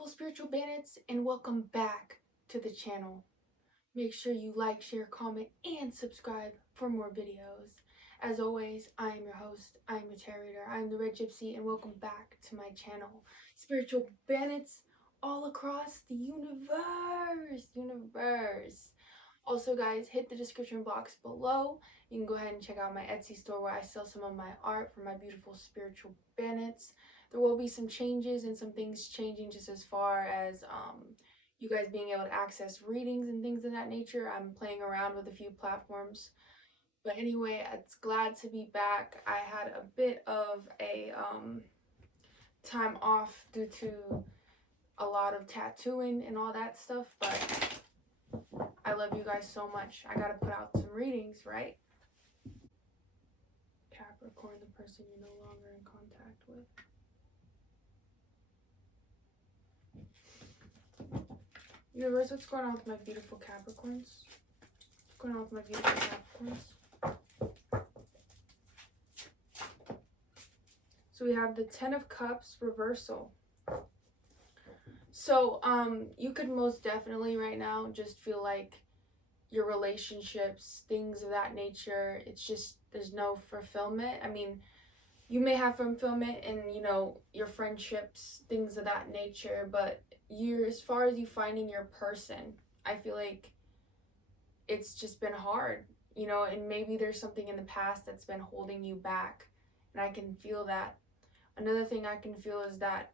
beautiful spiritual bandits, and welcome back to the channel. Make sure you like, share, comment, and subscribe for more videos. As always, I am your host, I am your tarot reader, I am the Red Gypsy, and welcome back to my channel. Spiritual bandits all across the universe. Also, guys, hit the description box below. You can go ahead and check out my Etsy store where I sell some of my art for my beautiful spiritual bandits. There will be some changes and some things changing just as far as you guys being able to access readings and things of that nature. I'm playing around with a few platforms. But anyway, it's glad to be back. I had a bit of a time off due to a lot of tattooing and all that stuff, but I love you guys so much. I gotta put out some readings, right? Capricorn, the person you're no longer in contact with. Universe, what's going on with my beautiful Capricorns? What's going on with my beautiful Capricorns? So we have the Ten of Cups reversal. So you could most definitely right now just feel like your relationships, things of that nature, it's just there's no fulfillment. I mean, you may have fulfillment in, you know, your friendships, things of that nature, but as far as you finding your person, I feel like it's just been hard, you know, and maybe there's something in the past that's been holding you back, and I can feel that. Another thing I can feel is that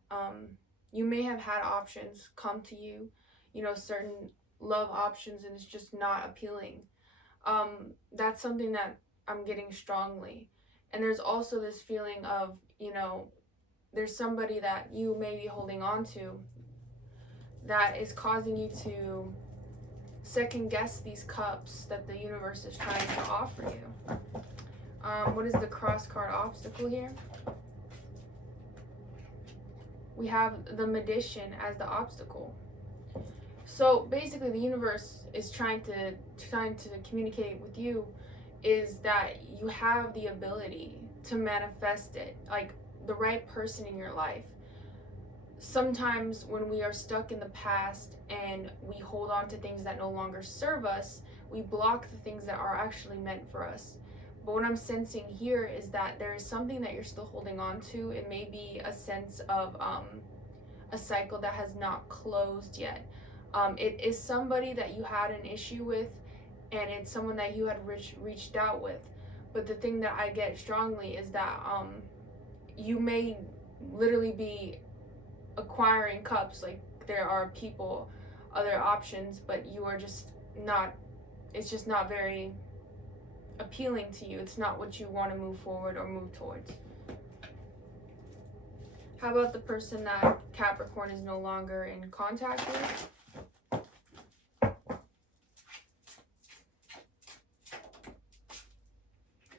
you may have had options come to you, you know, certain love options, and it's just not appealing. That's something that I'm getting strongly. And there's also this feeling of, you know, there's somebody that you may be holding on to that is causing you to second guess these cups that the universe is trying to offer you. What is the cross card obstacle here? We have the Magician as the obstacle. So basically the universe is trying to communicate with you is that you have the ability to manifest it, like the right person in your life. Sometimes when we are stuck in the past and we hold on to things that no longer serve us, we block the things that are actually meant for us. But what I'm sensing here is that there is something that you're still holding on to. It may be a sense of a cycle that has not closed yet. It is somebody that you had an issue with, and it's someone that you had reached out with. But the thing that I get strongly is that you may literally be acquiring cups, like there are people, other options, but you are just not, it's just not very appealing to you. It's not what you want to move forward or move towards. How about the person that Capricorn is no longer in contact with?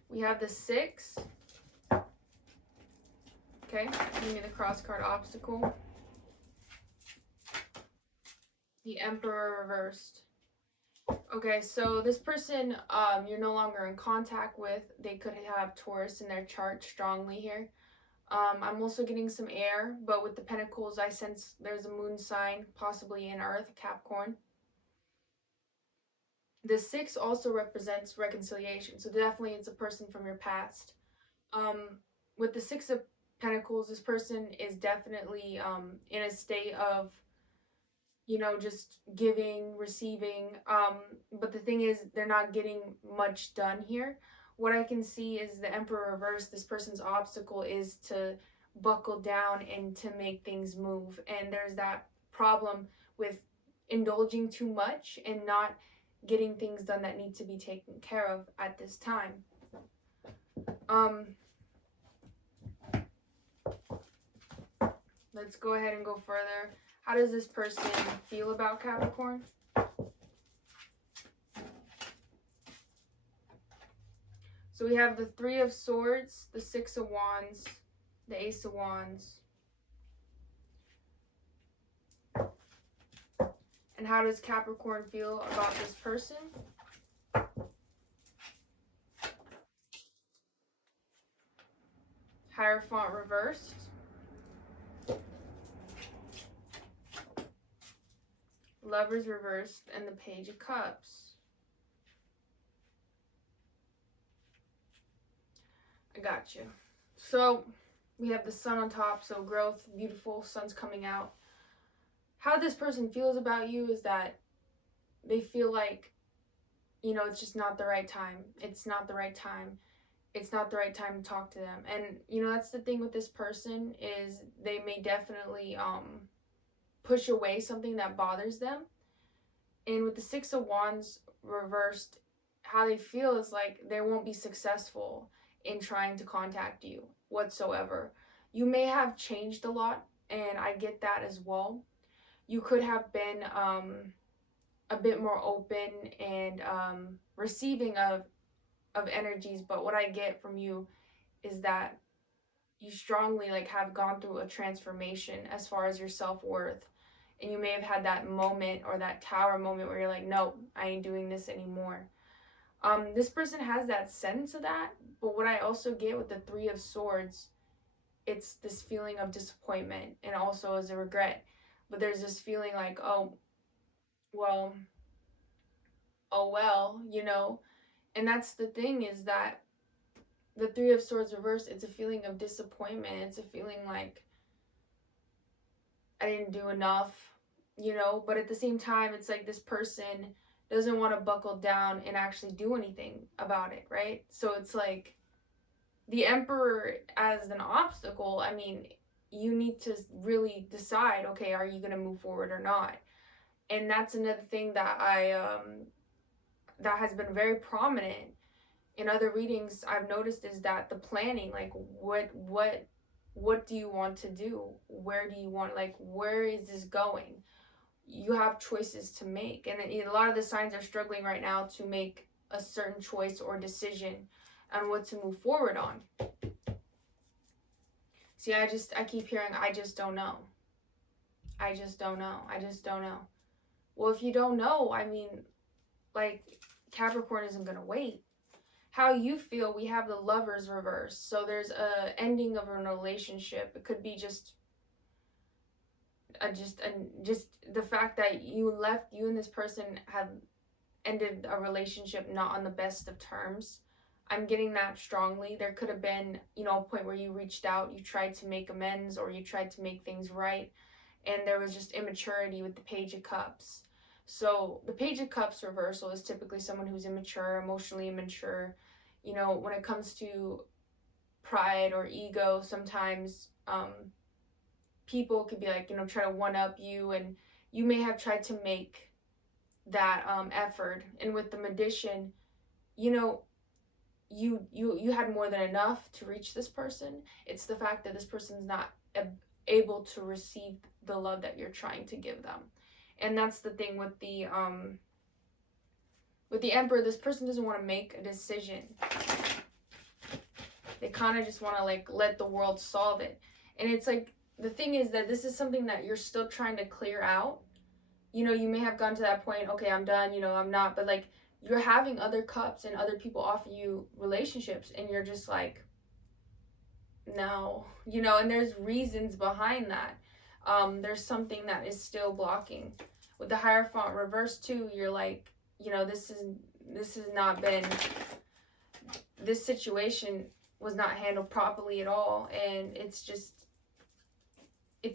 We have the Six. Okay, give me the cross card obstacle. The Emperor reversed. Okay, so this person you're no longer in contact with, they could have Taurus in their chart strongly here. I'm also getting some air, but with the Pentacles, I sense there's a moon sign, possibly in Earth, Capricorn. The Six also represents reconciliation, so definitely it's a person from your past. With the Six of Pentacles, this person is definitely in a state of, you know, just giving, receiving, but the thing is they're not getting much done here. What I can see is the Emperor reverse. This person's obstacle is to buckle down and to make things move, and there's that problem with indulging too much and not getting things done that need to be taken care of at this time. Let's go ahead and go further. How does this person feel about Capricorn? So we have the Three of Swords, the Six of Wands, the Ace of Wands. And how does Capricorn feel about this person? Hierophant reversed. Lovers reversed, and the Page of Cups. I got you. So we have the sun on top, so growth, beautiful, sun's coming out. How this person feels about you is that they feel like, you know, it's just not the right time. It's not the right time. It's not the right time to talk to them. And, you know, that's the thing with this person, is they may definitely push away something that bothers them. And with the Six of Wands reversed, how they feel is like they won't be successful in trying to contact you whatsoever. You may have changed a lot, and I get that as well. You could have been a bit more open and receiving of energies, but what I get from you is that you strongly like have gone through a transformation as far as your self-worth, and you may have had that moment or that tower moment where you're like, no, I ain't doing this anymore. This person has that sense of that, but what I also get with the Three of Swords, it's this feeling of disappointment and also as a regret. But there's this feeling like, oh well, you know. And that's the thing, is that the Three of Swords reversed, it's a feeling of disappointment. It's a feeling like I didn't do enough, you know. But at the same time, it's like this person doesn't want to buckle down and actually do anything about it, right? So it's like the Emperor as an obstacle. I mean, you need to really decide, okay, are you going to move forward or not? And that's another thing that that has been very prominent in other readings I've noticed, is that the planning, like what do you want to do? Where do you want, like, where is this going? You have choices to make, and a lot of the signs are struggling right now to make a certain choice or decision on what to move forward on. See, I keep hearing, I just don't know. I just don't know. I just don't know. Well, if you don't know, I mean, like, Capricorn isn't going to wait. How you feel, we have the Lovers reverse. So there's a ending of a relationship. It could be just the fact that you and this person have ended a relationship not on the best of terms. I'm getting that strongly. There could have been, you know, a point where you reached out, you tried to make amends, or you tried to make things right, and there was just immaturity with the Page of Cups. So the Page of Cups reversal is typically someone who's immature, emotionally immature. You know, when it comes to pride or ego, sometimes people could be like, you know, try to one-up you, and you may have tried to make that effort. And with the Magician, you know, you had more than enough to reach this person. It's the fact that this person's not able to receive the love that you're trying to give them. And that's the thing with the Emperor. This person doesn't want to make a decision. They kind of just want to, like, let the world solve it. And it's like, the thing is that this is something that you're still trying to clear out. You know, you may have gone to that point, okay, I'm done, you know, I'm not, but like, you're having other cups and other people offer you relationships, and you're just like, no, you know. And there's reasons behind that. There's something that is still blocking. With the Hierophant reverse too, you're like, you know, this has not been, this situation was not handled properly at all, and it's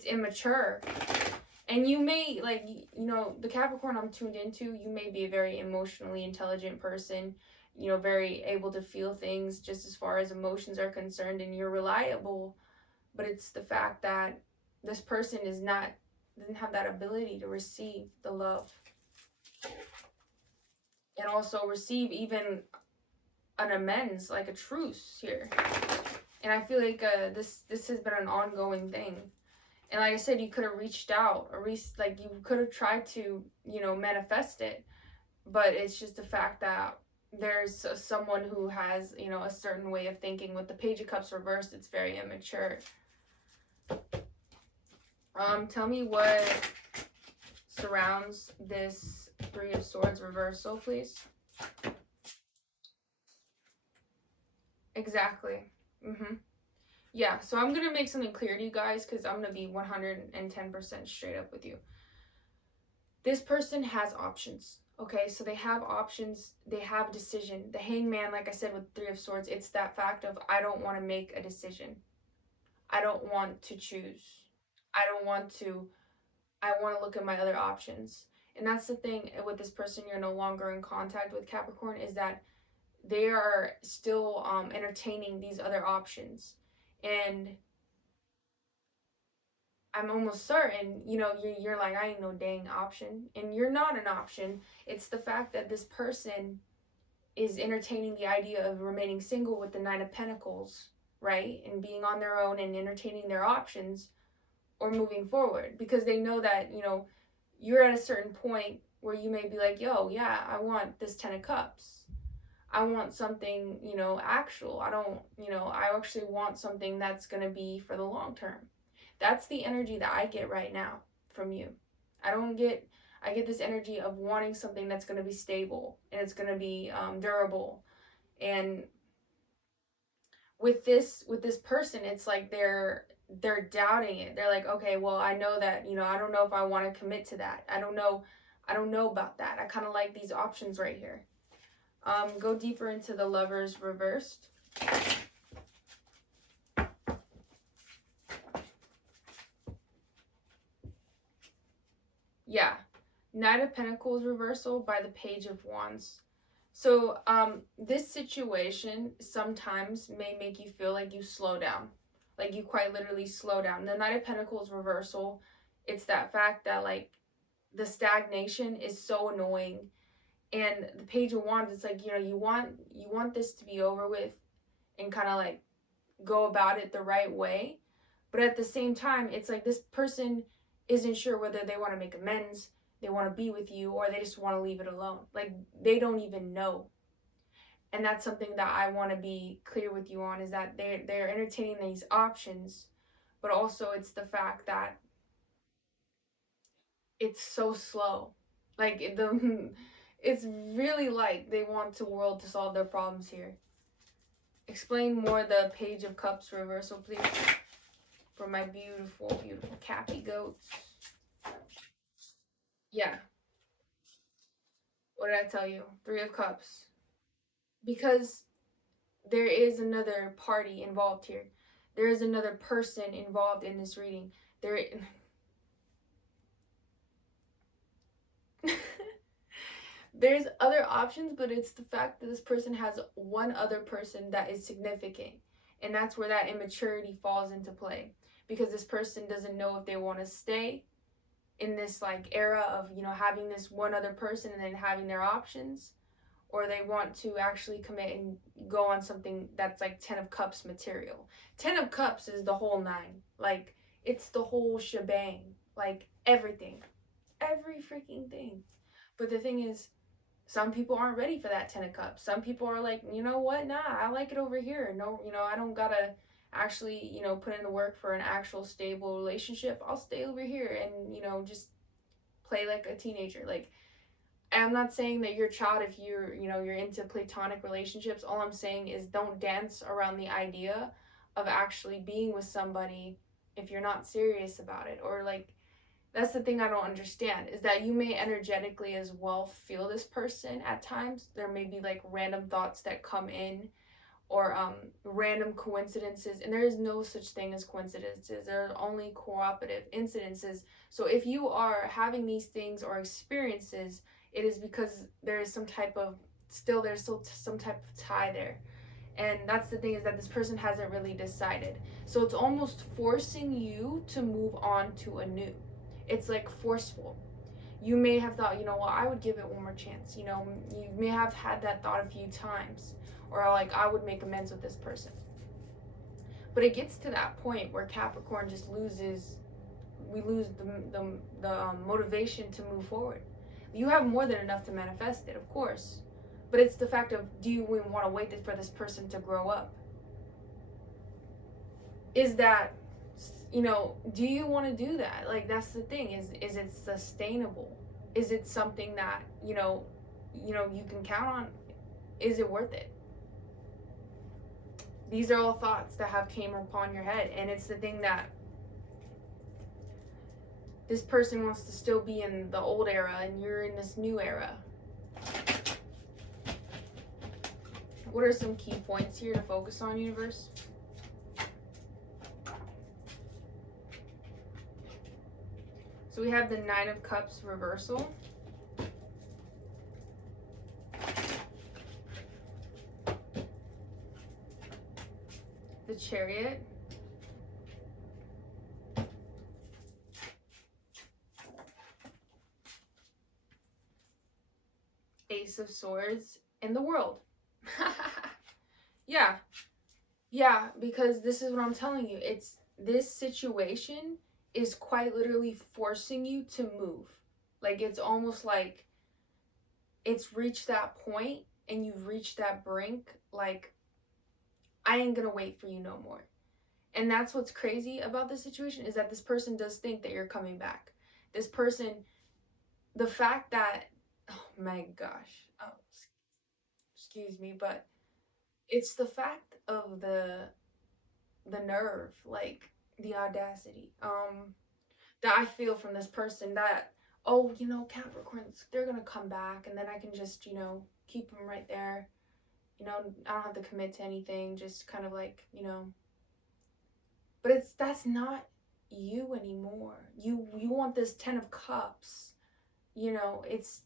immature. And you may, like, you know, the Capricorn I'm tuned into, you may be a very emotionally intelligent person, you know, very able to feel things just as far as emotions are concerned, and you're reliable. But it's the fact that this person doesn't have that ability to receive the love, and also receive even an amends, like a truce here. And I feel like this has been an ongoing thing. And like I said, you could have reached out, or like you could have tried to, you know, manifest it. But it's just the fact that there's someone who has, you know, a certain way of thinking. With the Page of Cups reversed, it's very immature. Tell me what surrounds this Three of Swords reversal, please. Exactly. Yeah, so I'm going to make something clear to you guys, because I'm going to be 110% straight up with you. This person has options. Okay, so they have options, they have a decision. The hangman, like I said, with Three of Swords, it's that fact of I don't want to make a decision. I don't want to choose. I don't want to, I want to look at my other options. And that's the thing with this person you're no longer in contact with, Capricorn, is that they are still entertaining these other options. And I'm almost certain, you're like, I ain't no dang option. And you're not an option. It's the fact that this person is entertaining the idea of remaining single with the Nine of Pentacles, right? And being on their own and entertaining their options or moving forward because they know that, you're at a certain point where you may be like, yo, yeah, I want this 10 of Cups. I want something, actual. I actually want something that's going to be for the long term. That's the energy that I get right now from you. I get this energy of wanting something that's going to be stable and it's going to be durable. And with this person, it's like they're doubting it. They're like, okay, well, I know that, I don't know if I want to commit to that. I don't know about that. I kind of like these options right here. Go deeper into the Lovers reversed. Yeah. Knight of Pentacles reversal by the Page of Wands. So this situation sometimes may make you feel like you slow down. Like you quite literally slow down. The Knight of Pentacles reversal, it's that fact that like the stagnation is so annoying. And the Page of Wands, it's like, you want this to be over with and kind of like go about it the right way. But at the same time, it's like this person isn't sure whether they want to make amends, they want to be with you, or they just want to leave it alone. Like they don't even know. And that's something that I want to be clear with you on, is that they're entertaining these options, but also it's the fact that it's so slow. Like it's really like they want the world to solve their problems here. Explain more the Page of Cups reversal, please, for my beautiful, beautiful Cappy goats. Yeah. What did I tell you? Three of Cups. Because there is another party involved here. There is another person involved in this reading. There's other options, but it's the fact that this person has one other person that is significant. And that's where that immaturity falls into play. Because this person doesn't know if they want to stay in this like era of, having this one other person and then having their options, or they want to actually commit and go on something that's like 10 of Cups material. 10 of Cups is the whole nine. Like, it's the whole shebang. Like, everything. Every freaking thing. But the thing is, some people aren't ready for that 10 of Cups. Some people are like, you know what? Nah, I like it over here. No, I don't gotta actually, put in the work for an actual stable relationship. I'll stay over here and, just play like a teenager. Like, I'm not saying that you're a child if you're into platonic relationships. All I'm saying is don't dance around the idea of actually being with somebody if you're not serious about it. Or like, that's the thing I don't understand, is that you may energetically as well feel this person at times. There may be like random thoughts that come in, or random coincidences, and there is no such thing as coincidences. There are only cooperative incidences. So if you are having these things or experiences, it is because there is some type of some type of tie there. And that's the thing, is that this person hasn't really decided. So it's almost forcing you to move on to a new. It's like forceful. You may have thought, I would give it one more chance. You may have had that thought a few times, or like, I would make amends with this person. But it gets to that point where Capricorn just we lose the motivation to move forward. You have more than enough to manifest it, of course. But it's the fact of, do you want to wait for this person to grow up? Is that, do you want to do that? Like, that's the thing, is it sustainable? Is it something that, you can count on? Is it worth it? These are all thoughts that have came upon your head. And it's the thing that this person wants to still be in the old era and you're in this new era. What are some key points here to focus on, universe? So we have the Nine of Cups reversal. The Chariot. Ace of Swords and the World. Yeah, because this is what I'm telling you. It's this situation is quite literally forcing you to move. Like, it's almost like it's reached that point and you've reached that brink. Like, I ain't gonna wait for you no more. And that's what's crazy about this situation, is that this person does think that you're coming back. This person, the fact that, oh my gosh, oh, excuse me, but it's the fact of the nerve, like the audacity, that I feel from this person, that, oh, you know, Capricorns, they're gonna come back and then I can just, you know, keep them right there. You know, I don't have to commit to anything, just kind of like, you know. But that's not you anymore. You want this 10 of Cups. You know, it's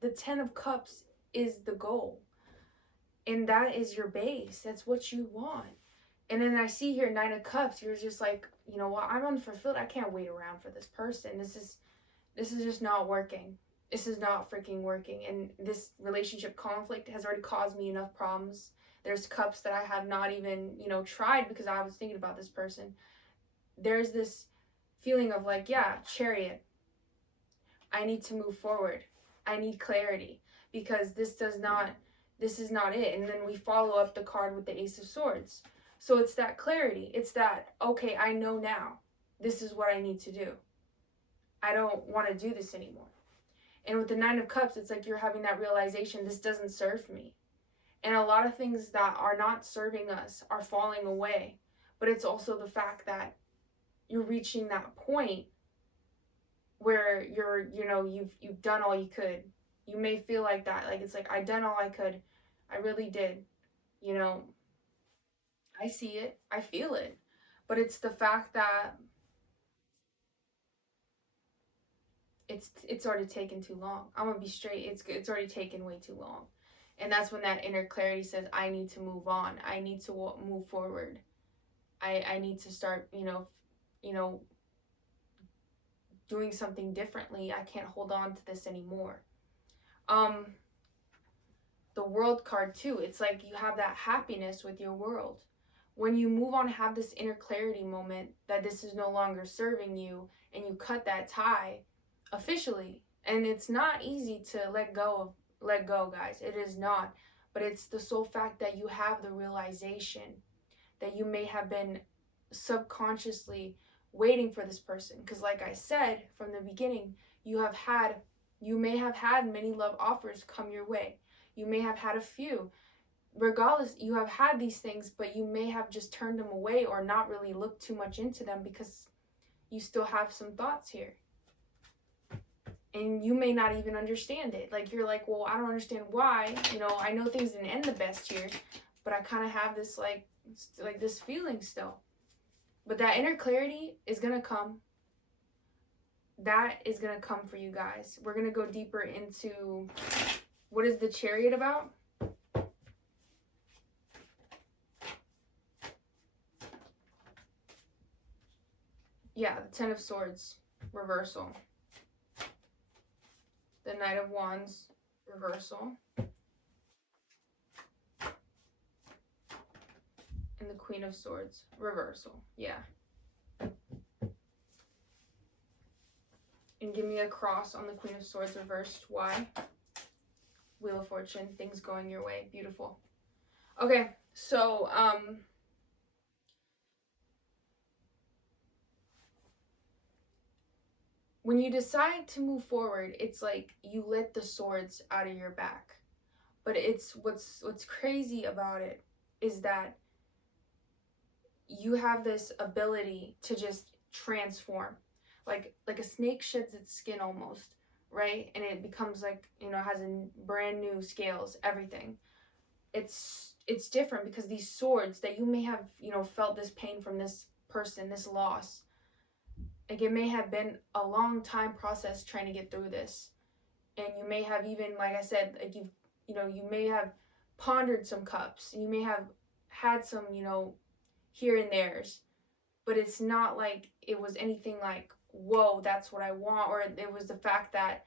the 10 of Cups is the goal. And that is your base. That's what you want. And then I see here 9 of Cups. You're just like, you know what? I'm unfulfilled. I can't wait around for this person. This is just not working. This is not freaking working. And this relationship conflict has already caused me enough problems. There's cups that I have not even, you know, tried because I was thinking about this person. There's this feeling of like, yeah, Chariot. I need to move forward. I need clarity, because this is not it. And then we follow up the card with the Ace of Swords. So it's that clarity. It's that, okay, I know now. This is what I need to do. I don't want to do this anymore. And with the 9 of Cups, it's like you're having that realization, this doesn't serve me. And a lot of things that are not serving us are falling away. But it's also the fact that you're reaching that point where you've done all you could. You may feel like that. Like, it's like, I done all I could. I really did. You know, I see it. I feel it. But it's the fact that it's already taken too long. I'm gonna be straight. It's already taken way too long. And that's when that inner clarity says, I need to move on. I need to move forward. I need to start, you know, doing something differently. I can't hold on to this anymore. The World card too. It's like you have that happiness with your world. When you move on, have this inner clarity moment that this is no longer serving you, and you cut that tie officially. And it's not easy to let go, guys. It is not. But it's the sole fact that you have the realization that you may have been subconsciously waiting for this person. Because like I said from the beginning, you may have had many love offers come your way. You may have had a few. Regardless, you have had these things, but you may have just turned them away or not really looked too much into them because you still have some thoughts here. And you may not even understand it. Like, you're like, well, I don't understand why. You know, I know things didn't end the best here, but I kind of have this like this feeling still. But that inner clarity is going to come. That is going to come for you guys. We're going to go deeper into what is the Chariot about. Yeah, the 10 of Swords, reversal. The Knight of Wands, reversal. And the Queen of Swords, reversal. Yeah. And give me a cross on the Queen of Swords reversed. Why? Wheel of Fortune, things going your way. Beautiful. Okay, so, when you decide to move forward, it's like you let the swords out of your back. But it's what's crazy about it is that you have this ability to just transform. like a snake sheds its skin almost, right? And it becomes like, has a brand new scales, everything. It's different because these swords that you may have, felt this pain from this person, this loss. Like, it may have been a long time process trying to get through this. And you may have even, like I said, like you may have pondered some cups. You may have had some, here and there's, but it's not like it was anything like, whoa, that's what I want. Or it was the fact that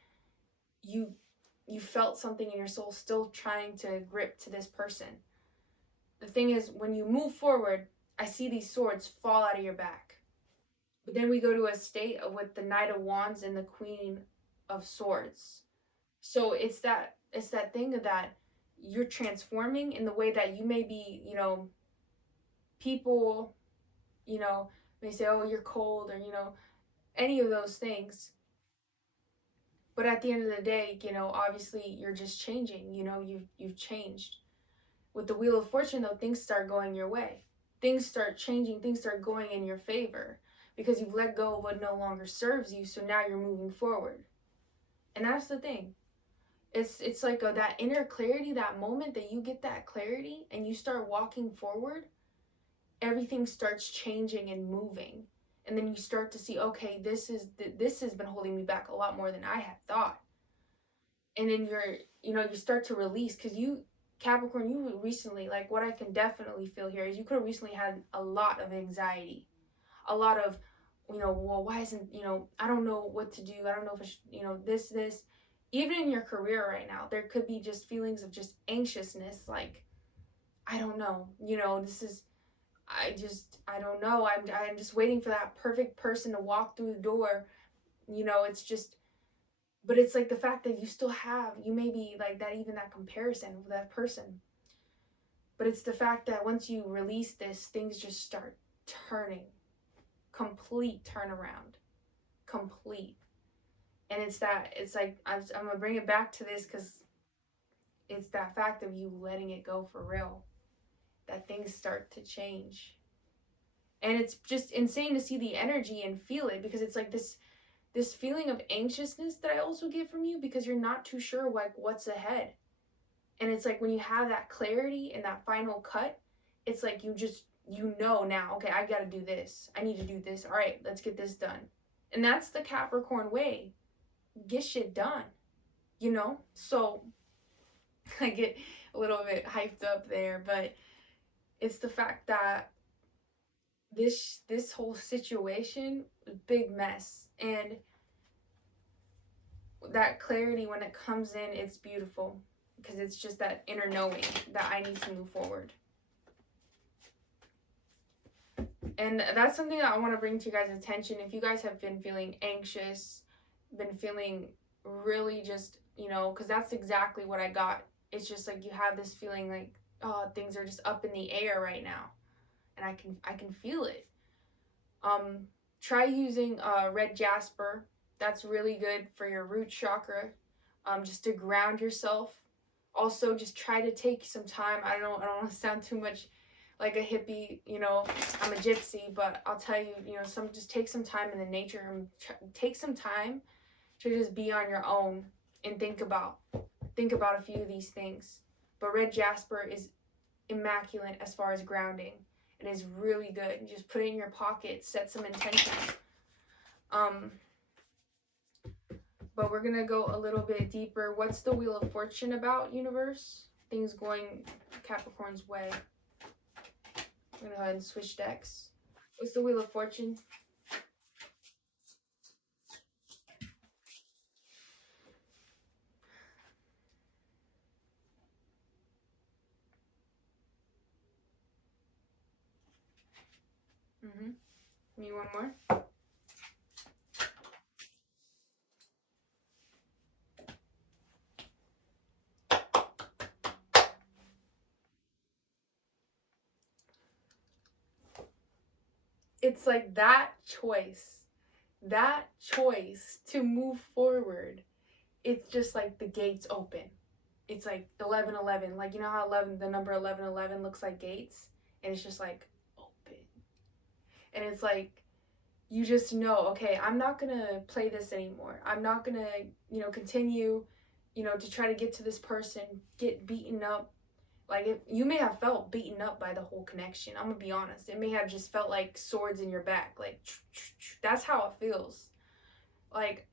you felt something in your soul still trying to grip to this person. The thing is, when you move forward, I see these swords fall out of your back. But then we go to a state with the Knight of Wands and the Queen of Swords. So it's that thing of that you're transforming in the way that you may be, people, may say, oh, you're cold, or, any of those things. But at the end of the day, obviously you're just changing, you've changed. With the Wheel of Fortune, though, things start going your way. Things start changing, things start going in your favor because you've let go of what no longer serves you, so now you're moving forward. And that's the thing. It's like that inner clarity, that moment that you get that clarity and you start walking forward, everything starts changing and moving. And then you start to see, okay, this has been holding me back a lot more than I had thought. And then you start to release, because you, Capricorn, you recently, like, what I can definitely feel here is you could have recently had a lot of anxiety, a lot of, well, why isn't, I don't know what to do. I don't know if it's, this. Even in your career right now, there could be just feelings of just anxiousness, like, I don't know, I don't know. I'm just waiting for that perfect person to walk through the door. It's just, but it's like the fact that you may be like that, even that comparison with that person. But it's the fact that once you release this, things just start turning. Complete turnaround. Complete. And it's like, I'm going to bring it back to this because it's that fact of you letting it go for real. That things start to change. And it's just insane to see the energy and feel it, because it's like this feeling of anxiousness that I also get from you, because you're not too sure like what's ahead. And it's like when you have that clarity and that final cut, it's like now, okay, I got to do this. I need to do this. All right, let's get this done. And that's the Capricorn way. Get shit done. So I get a little bit hyped up there, but it's the fact that this whole situation, big mess, and that clarity, when it comes in, it's beautiful, because it's just that inner knowing that I need to move forward. And that's something that I want to bring to you guys' attention. If you guys have been feeling anxious, been feeling really just, because that's exactly what I got. It's just like you have this feeling like, oh, things are just up in the air right now. And I can feel it. Try using red jasper. That's really good for your root chakra, just to ground yourself. Also, just try to take some time. I don't want to sound too much like a hippie, I'm a gypsy, but I'll tell you, just take some time in the nature and take some time to just be on your own and think about a few of these things. But red jasper is immaculate as far as grounding. It is really good. You just put it in your pocket, set some intentions. But we're gonna go a little bit deeper. What's the Wheel of Fortune about, universe? Things going Capricorn's way. I'm gonna go ahead and switch decks. What's the Wheel of Fortune? Give me one more. It's like that choice to move forward. It's just like the gates open. It's like 1111. Like, you know how the number 1111 looks like gates? And it's just like open. And it's like you just know, okay, I'm not gonna play this anymore. I'm not gonna, continue, to try to get to this person, get beaten up. Like, you may have felt beaten up by the whole connection. I'm gonna be honest. It may have just felt like swords in your back. Like, that's how it feels. Like,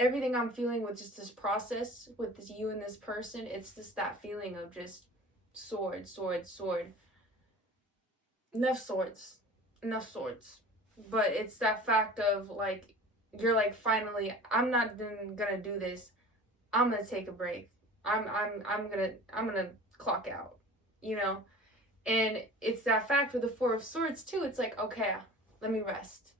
everything I'm feeling with just this process, with this you and this person, it's just that feeling of just sword, sword, sword. Enough swords. Enough swords. But it's that fact of, like, you're like, finally, I'm not gonna do this. I'm gonna take a break. I'm gonna clock out, you know? And it's that fact with the Four of Swords too. It's like, okay, let me rest.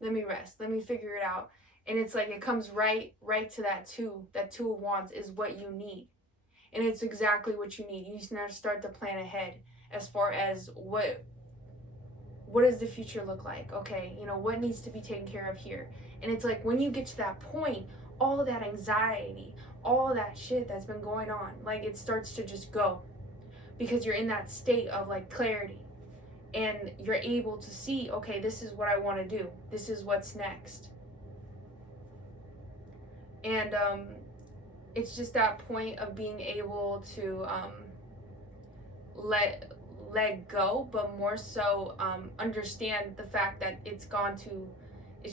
Let me rest. Let me figure it out. And it's like it comes right to that two. That Two of Wands is what you need. And it's exactly what you need. You need to start to plan ahead as far as what does the future look like? Okay, what needs to be taken care of here? And it's like when you get to that point, all of that anxiety, all of that shit that's been going on, like it starts to just go because you're in that state of like clarity and you're able to see, okay, this is what I want to do. This is what's next. And it's just that point of being able to let go, but more so understand the fact that it's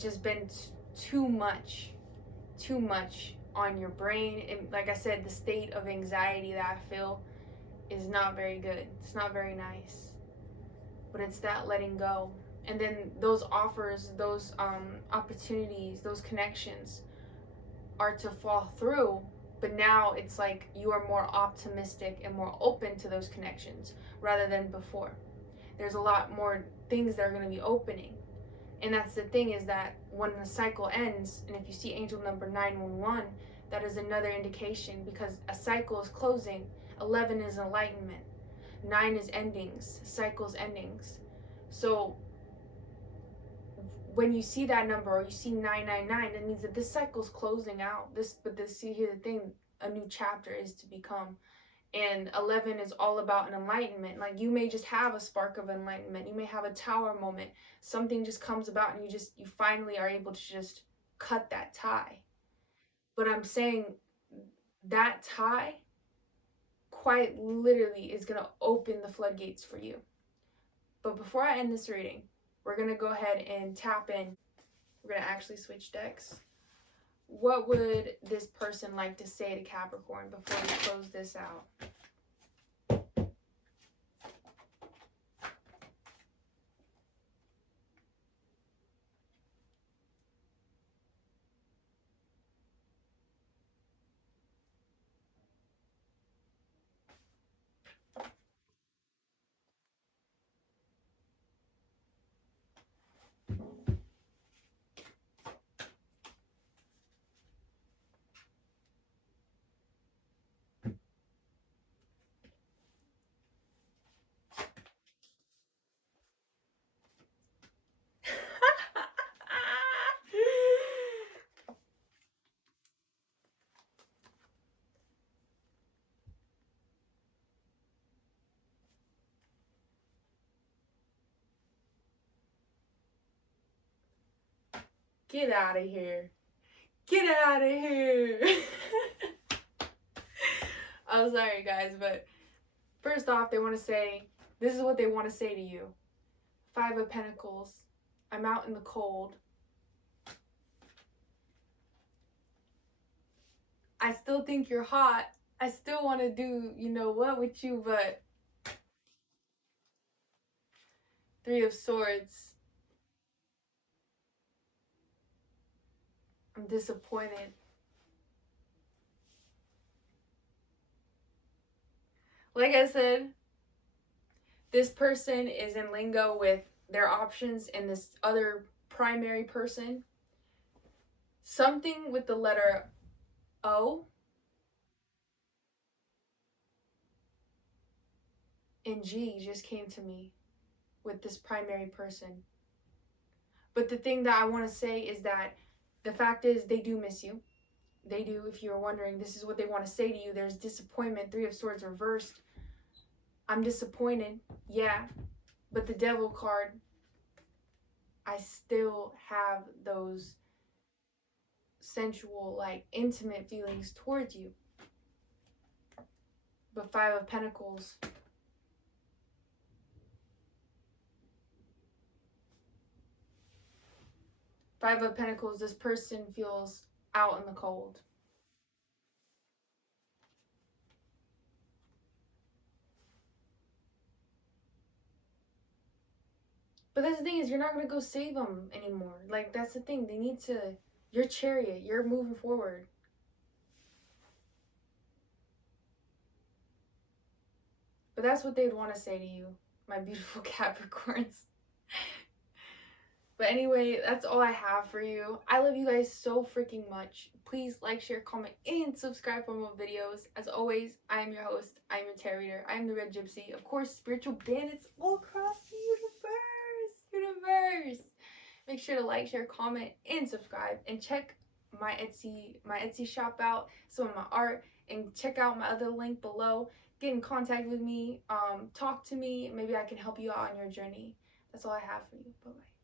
just been too much on your brain. And like I said, the state of anxiety that I feel is not very good. It's not very nice. But it's that letting go. And then those offers, those opportunities, those connections are to fall through. But now it's like you are more optimistic and more open to those connections rather than before. There's a lot more things that are going to be opening. And that's the thing, is that when the cycle ends, and if you see angel number 911, that is another indication, because a cycle is closing. 11 is enlightenment. 9 is endings, cycles, endings. So when you see that number, or you see 999, that means that this cycle's closing out. See here, the thing, a new chapter is to become. And 11 is all about an enlightenment. Like, you may just have a spark of enlightenment. You may have a tower moment. Something just comes about and you finally are able to just cut that tie. But I'm saying that tie quite literally is going to open the floodgates for you. But before I end this reading, we're going to go ahead and tap in. We're going to actually switch decks. What would this person like to say to Capricorn before we close this out? Get out of here. Get out of here. I'm sorry, guys, but first off, they want to say, this is what they want to say to you. 5 of Pentacles. I'm out in the cold. I still think you're hot. I still want to do, what with you, but 3 of Swords. I'm disappointed. Like I said, this person is in lingo with their options and this other primary person. Something with the letter O and G just came to me with this primary person. But the thing that I want to say is that the fact is they do miss you. They do. If you're wondering, this is what they want to say to you. There's disappointment. 3 of Swords reversed. I'm disappointed. Yeah. But the Devil card, I still have those sensual, like, intimate feelings towards you. But Five of Pentacles, this person feels out in the cold. But that's the thing, is you're not going to go save them anymore. Like, that's the thing. They need to... You're Chariot. You're moving forward. But that's what they'd want to say to you, my beautiful Capricorns. But anyway, that's all I have for you. I love you guys so freaking much. Please like, share, comment, and subscribe for more videos. As always, I am your host. I am your tarot reader. I am the Red Gypsy. Of course, spiritual bandits all across the universe. Make sure to like, share, comment, and subscribe. And check my Etsy shop out, some of my art, and check out my other link below. Get in contact with me, talk to me. Maybe I can help you out on your journey. That's all I have for you. Bye-bye.